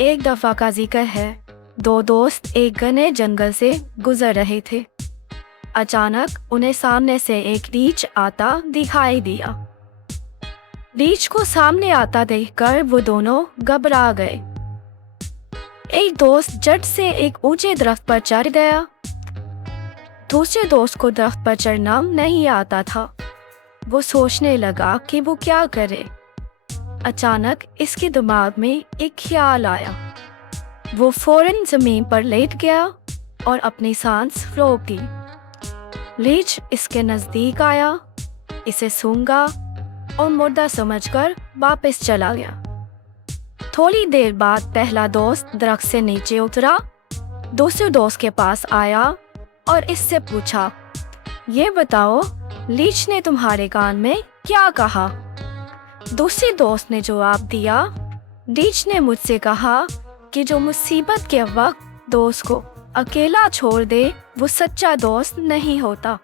एक दफा का जिक्र है। दो दोस्त एक घने जंगल से गुजर रहे थे। अचानक उन्हें सामने से एक रीछ आता दिखाई दिया। रीछ को सामने आता देखकर वो दोनों घबरा गए। एक दोस्त झट से एक ऊंचे दरख्त पर चढ़ गया। दूसरे दोस्त को दरख्त पर चढ़ना नहीं आता था। वो सोचने लगा कि वो क्या करे। अचानक इसके दिमाग में एक ख्याल आया। वो फौरन जमीन पर लेट गया और अपनी सांस रोक दी। रीछ इसके नजदीक आया, इसे सूंघा और मुर्दा समझकर वापस चला गया। थोड़ी देर बाद पहला दोस्त दरख्त से नीचे उतरा, दूसरे दोस्त के पास आया और इससे पूछा, ये बताओ रीछ ने तुम्हारे कान में क्या कहा? दूसरे दोस्त ने जवाब दिया, रीछ ने मुझसे कहा कि जो मुसीबत के वक्त दोस्त को अकेला छोड़ दे वो सच्चा दोस्त नहीं होता।